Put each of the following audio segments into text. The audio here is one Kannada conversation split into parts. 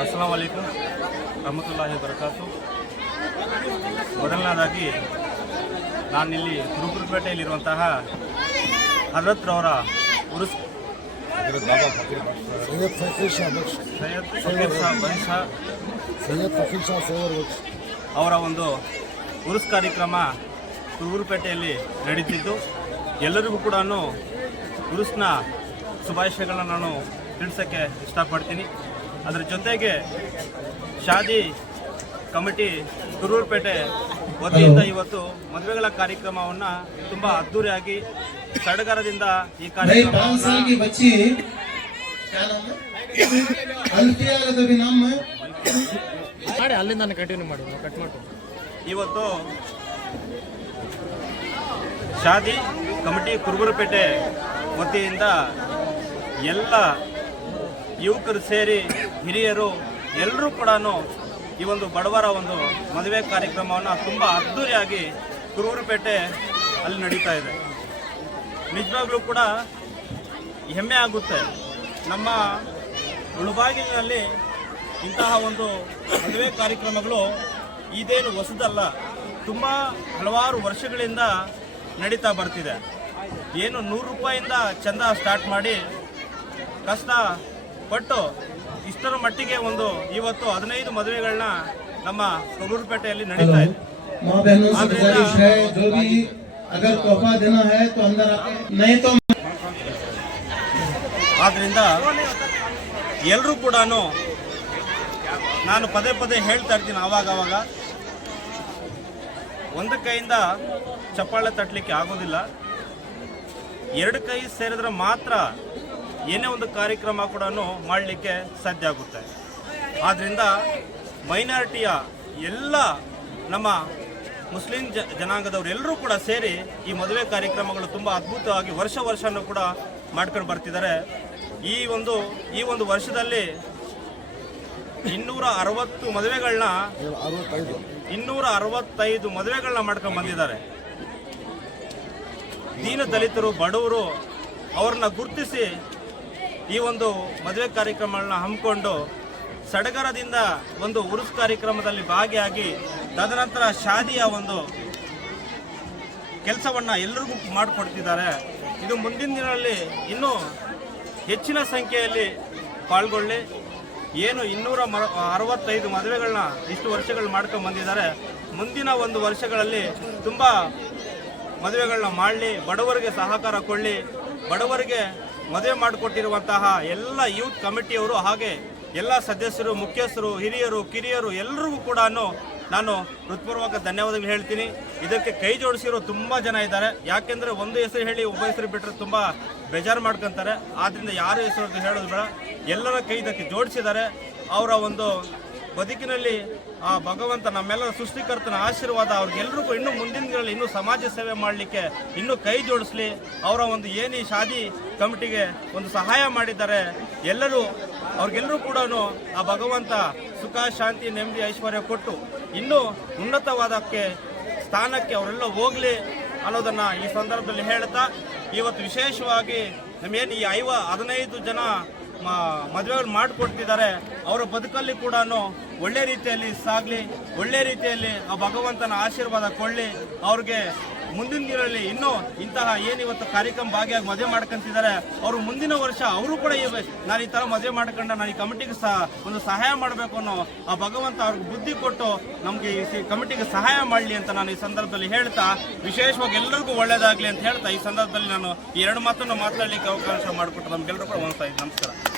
ಅಸ್ಲಾಂ ವಲೈಕುಂ ರಹಮತುಲ್ಲಾಹಿ ಬರ್ಕಾತು ಮೊದಲನೇದಾಗಿ ನಾನಿಲ್ಲಿ ತುರುಕುರುಪೇಟೆಯಲ್ಲಿರುವಂತಹ ಹಜರತ್ರವರ ಉರುಸ್ सैयद फकीर शाह बख्श ಸೈಯದ್ ಫಕೀರ್ ಸಾಬ್ ಬನಿ ಶಾ सैयद फकीर शाह सेवर बख्श ಅವರ ಒಂದು ಉರುಸ್ ಕಾರ್ಯಕ್ರಮ ಕುರುಗುರುಪೇಟೆಯಲ್ಲಿ ನಡೀತಿದ್ದು ಎಲ್ಲರಿಗೂ ಕೂಡ ಉರುಸ್ನ ಶುಭಾಶಯಗಳನ್ನ ನಾನು ತಿಳಿಸೋಕ್ಕೆ ಇಷ್ಟಪಡ್ತೀನಿ ಅದರ ಜೊತೆಗೆ ಶಾದಿ ಕಮಿಟಿ ಕುರುಗುರುಪೇಟೆ ವತಿಯಿಂದ ಇವತ್ತು ಮದುವೆಗಳ ಕಾರ್ಯಕ್ರಮವನ್ನು ತುಂಬ ಅದ್ಧೂರಿಯಾಗಿ ಸಡಗರದಿಂದ ಈ ಅಲ್ಲಿಂದ ಕಂಟಿನ್ಯೂ ಮಾಡಿ ಕಟ್ ಮಾಡಿ ಇವತ್ತು ಶಾದಿ ಕಮಿಟಿ ಕುರುಬರಪೇಟೆ ವತಿಯಿಂದ ಎಲ್ಲ ಯುವಕರು ಸೇರಿ ಹಿರಿಯರು ಎಲ್ಲರೂ ಕೂಡ ಈ ಒಂದು ಬಡವರ ಒಂದು ಮದುವೆ ಕಾರ್ಯಕ್ರಮವನ್ನು ತುಂಬ ಅದ್ಧೂರಿಯಾಗಿ ಕುರುಬರಪೇಟೆ ಅಲ್ಲಿ ನಡೀತಾ ಇದೆ. ನಿಜವಾಗ್ಲೂ ಕೂಡ ಹೆಮ್ಮೆ ಆಗುತ್ತೆ. ನಮ್ಮ ಮುಳುಬಾಗಿಲಿನಲ್ಲಿ ಇಂತಹ ಒಂದು ಮದುವೆ ಕಾರ್ಯಕ್ರಮಗಳು ಇದೇನು ಹೊಸದಲ್ಲ ತುಂಬ ಹಲವಾರು ವರ್ಷಗಳಿಂದ ನಡೀತಾ ಬರ್ತಿದೆ. ಏನು ನೂರು ರೂಪಾಯಿಂದ ಚಂದ ಸ್ಟಾರ್ಟ್ ಮಾಡಿ ಕಷ್ಟ ಪಟ್ಟು ಇಷ್ಟರ ಮಟ್ಟಿಗೆ ಒಂದು ಇವತ್ತು ಹದಿನೈದು ಮದುವೆಗಳನ್ನ ನಮ್ಮ ಕೊಗೂರುಪೇಟೆಯಲ್ಲಿ ನಡೀತಾ ಇದೆ. माँ बहनों से गुजारिश है जो भी अगर तोहफा देना है तो अंदर आके नहीं तो ಆದ್ದರಿಂದ ಎಲ್ಲರೂ ಕೂಡ ನಾನು ಪದೇ ಪದೇ ಹೇಳ್ತಾ ಇರ್ತೀನಿ ಆವಾಗ ಆವಾಗ ಒಂದು ಕೈಯಿಂದ ಚಪ್ಪಾಳೆ ತಟ್ಟಲಿಕ್ಕೆ ಆಗೋದಿಲ್ಲ ಎರಡು ಕೈ ಸೇರಿದ್ರೆ ಮಾತ್ರ ಏನೇ ಒಂದು ಕಾರ್ಯಕ್ರಮ ಕೂಡ ಮಾಡಲಿಕ್ಕೆ ಸಾಧ್ಯ ಆಗುತ್ತೆ ಆದ್ದರಿಂದ ಮೈನಾರಿಟಿಯ ಎಲ್ಲ ನಮ್ಮ ಮುಸ್ಲಿಂ ಜನಾಂಗದವರು ಎಲ್ಲರೂ ಕೂಡ ಸೇರಿ ಈ ಮದುವೆ ಕಾರ್ಯಕ್ರಮಗಳು ತುಂಬ ಅದ್ಭುತವಾಗಿ ವರ್ಷ ವರ್ಷನೂ ಕೂಡ ಮಾಡ್ಕೊಂಡು ಬರ್ತಿದ್ದಾರೆ. ಈ ಒಂದು ಈ ಒಂದು ವರ್ಷದಲ್ಲಿ ಇನ್ನೂರ ಅರವತ್ತು ಮದುವೆಗಳನ್ನ ಇನ್ನೂರ ಅರವತ್ತೈದು ಮದುವೆಗಳನ್ನ ಮಾಡ್ಕೊಂಡು ಬಂದಿದ್ದಾರೆ. ದೀನ ದಲಿತರು, ಬಡವರು ಅವ್ರನ್ನ ಗುರುತಿಸಿ ಈ ಒಂದು ಮದುವೆ ಕಾರ್ಯಕ್ರಮಗಳನ್ನ ಹಮ್ಮಿಕೊಂಡು ಸಡಗರದಿಂದ ಒಂದು ಉರುಸ್ ಕಾರ್ಯಕ್ರಮದಲ್ಲಿ ಭಾಗಿಯಾಗಿ ತದನಂತರ ಶಾದಿಯ ಒಂದು ಕೆಲಸವನ್ನು ಎಲ್ಲರಿಗೂ ಮಾಡಿಕೊಡ್ತಿದ್ದಾರೆ. ಇದು ಮುಂದಿನ ದಿನಗಳಲ್ಲಿ ಇನ್ನೂ ಹೆಚ್ಚಿನ ಸಂಖ್ಯೆಯಲ್ಲಿ ಪಾಲ್ಗೊಳ್ಳಿ. ಏನು ಇನ್ನೂರ ಮರ, ಅರವತ್ತೈದು ಮದುವೆಗಳನ್ನ ಇಷ್ಟು ವರ್ಷಗಳು ಮಾಡ್ಕೊಂಡು ಬಂದಿದ್ದಾರೆ. ಮುಂದಿನ ಒಂದು ವರ್ಷಗಳಲ್ಲಿ ತುಂಬ ಮದುವೆಗಳನ್ನ ಮಾಡಲಿ, ಬಡವರಿಗೆ ಸಹಕಾರ ಕೊಡಲಿ. ಬಡವರಿಗೆ ಮದುವೆ ಮಾಡಿಕೊಟ್ಟಿರುವಂತಹ ಎಲ್ಲ ಯೂತ್ ಕಮಿಟಿಯವರು ಹಾಗೆ ಎಲ್ಲ ಸದಸ್ಯರು, ಮುಖ್ಯಸ್ಥರು, ಹಿರಿಯರು, ಕಿರಿಯರು ಎಲ್ಲರಿಗೂ ಕೂಡ ನಾನು ಹೃತ್ಪೂರ್ವಕ ಧನ್ಯವಾದಗಳು ಹೇಳ್ತೀನಿ. ಇದಕ್ಕೆ ಕೈ ಜೋಡಿಸಿರೋ ತುಂಬ ಜನ ಇದ್ದಾರೆ. ಯಾಕೆಂದರೆ ಒಂದು ಹೆಸರು ಹೇಳಿ ಒಬ್ಬ ಹೆಸರು ಬಿಟ್ಟರೆ ತುಂಬ ಬೇಜಾರು ಮಾಡ್ಕೊತಾರೆ. ಆದ್ದರಿಂದ ಯಾರ ಹೆಸರು ಹೇಳೋದು ಬೇಡ. ಎಲ್ಲರ ಕೈ ಇದಕ್ಕೆ ಜೋಡಿಸಿದ್ದಾರೆ. ಅವರ ಒಂದು ಬದುಕಿನಲ್ಲಿ ಆ ಭಗವಂತ ನಮ್ಮೆಲ್ಲರ ಸೃಷ್ಟಿಕರ್ತನ ಆಶೀರ್ವಾದ ಅವ್ರಿಗೆಲ್ರಿಗೂ ಇನ್ನೂ ಮುಂದಿನ ದಿನಗಳಲ್ಲಿ ಇನ್ನೂ ಸಮಾಜ ಸೇವೆ ಮಾಡಲಿಕ್ಕೆ ಇನ್ನೂ ಕೈ ಜೋಡಿಸ್ಲಿ. ಅವರ ಒಂದು ಏನು ಶಾದಿ ಕಮಿಟಿಗೆ ಒಂದು ಸಹಾಯ ಮಾಡಿದ್ದಾರೆ. ಎಲ್ಲರೂ ಅವ್ರಿಗೆಲ್ಲರೂ ಕೂಡ ಆ ಭಗವಂತ ಸುಖ, ಶಾಂತಿ, ನೆಮ್ಮದಿ, ಐಶ್ವರ್ಯ ಕೊಟ್ಟು ಇನ್ನೂ ಉನ್ನತವಾದಕ್ಕೆ ಸ್ಥಾನಕ್ಕೆ ಅವರೆಲ್ಲ ಹೋಗಲಿ ಅನ್ನೋದನ್ನು ಈ ಸಂದರ್ಭದಲ್ಲಿ ಹೇಳ್ತಾ ಇವತ್ತು ವಿಶೇಷವಾಗಿ ನಮ್ಮೇನು ಈ ಐವ, ಹದಿನೈದು ಜನ ಮದುವೆಗಳು ಮಾಡಿಕೊಡ್ತಿದ್ದಾರೆ. ಅವರ ಬದುಕಲ್ಲಿ ಕೂಡ ಒಳ್ಳೆ ರೀತಿಯಲ್ಲಿ ಸಾಗಲಿ, ಒಳ್ಳೆ ರೀತಿಯಲ್ಲಿ ಆ ಭಗವಂತನ ಆಶೀರ್ವಾದ ಕೊಳ್ಳಿ ಅವ್ರಿಗೆ ಮುಂದಿನ ದಿನಗಳಲ್ಲಿ ಇನ್ನೂ ಇಂತಹ ಏನು ಇವತ್ತು ಕಾರ್ಯಕ್ರಮ ಭಾಗಿಯಾಗಿ ಮದುವೆ ಮಾಡ್ಕೊಂತಿದ್ದಾರೆ, ಅವರು ಮುಂದಿನ ವರ್ಷ ಅವರು ಕೂಡ ನಾನು ಈ ಥರ ಮದುವೆ ಮಾಡ್ಕೊಂಡ ನಾನು ಈ ಕಮಿಟಿಗೆ ಸಹ ಒಂದು ಸಹಾಯ ಮಾಡಬೇಕು ಅನ್ನೋ ಆ ಭಗವಂತ ಅವ್ರಿಗೆ ಬುದ್ಧಿ ಕೊಟ್ಟು ನಮಗೆ ಈ ಕಮಿಟಿಗೆ ಸಹಾಯ ಮಾಡಲಿ ಅಂತ ನಾನು ಈ ಸಂದರ್ಭದಲ್ಲಿ ಹೇಳ್ತಾ, ವಿಶೇಷವಾಗಿ ಎಲ್ಲರಿಗೂ ಒಳ್ಳೇದಾಗಲಿ ಅಂತ ಹೇಳ್ತಾ, ಈ ಸಂದರ್ಭದಲ್ಲಿ ನಾನು ಎರಡು ಮಾತನ್ನು ಮಾತಾಡಲಿಕ್ಕೆ ಅವಕಾಶ ಮಾಡಿಕೊಟ್ಟು ನಮಗೆಲ್ಲರೂ ಕೂಡ ಒಂದು ಇದ್ದೀನಿ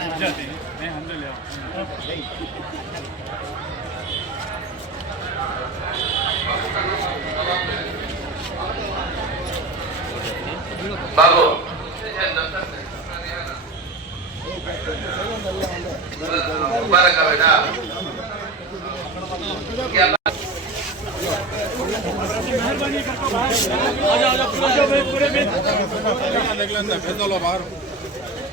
Vamos. Vamos. Vamos.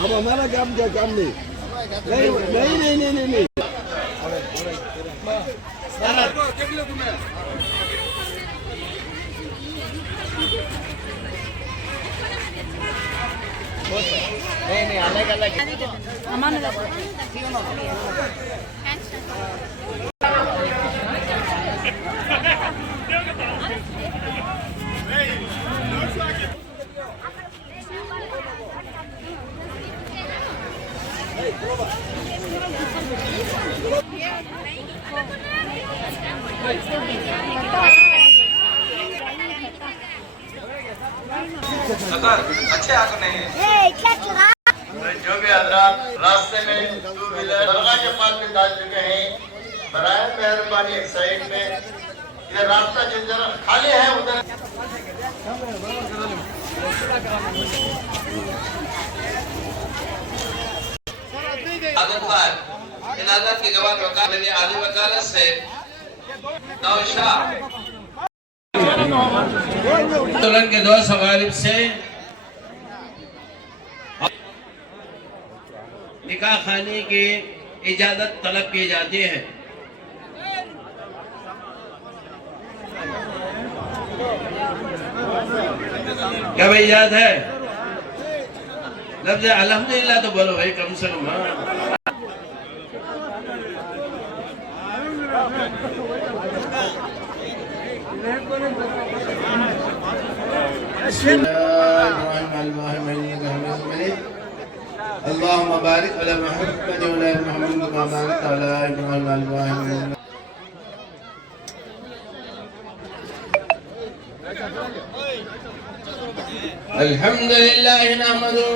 अब हमारा काम क्या काम नहीं नहीं नहीं नहीं नहीं नहीं, اتر اچھے حق نہیں جو بھی حضرات راستے میں ٹو ویلر درگاہ کے پاس میں ڈال چکے ہیں برائے مہربانی سائڈ میں یہ راستہ جس طرح خالی ہے ادھر عددوار انعظر کی جوان میں نے عالی وکالت سے نوشاہ دورن کے دو سوالب سے ارتقا خانے کے اجازت طلب کی جاتے ہیں۔ کیا بھائی یاد ہے؟ لفظ الحمدللہ تو بولو بھائی، کم سے کم ہاں۔ اللهم بارك على محمد وعلى آل محمد كما باركت على إبراهيم وعلى إبراهيم. الحمد لله نحمده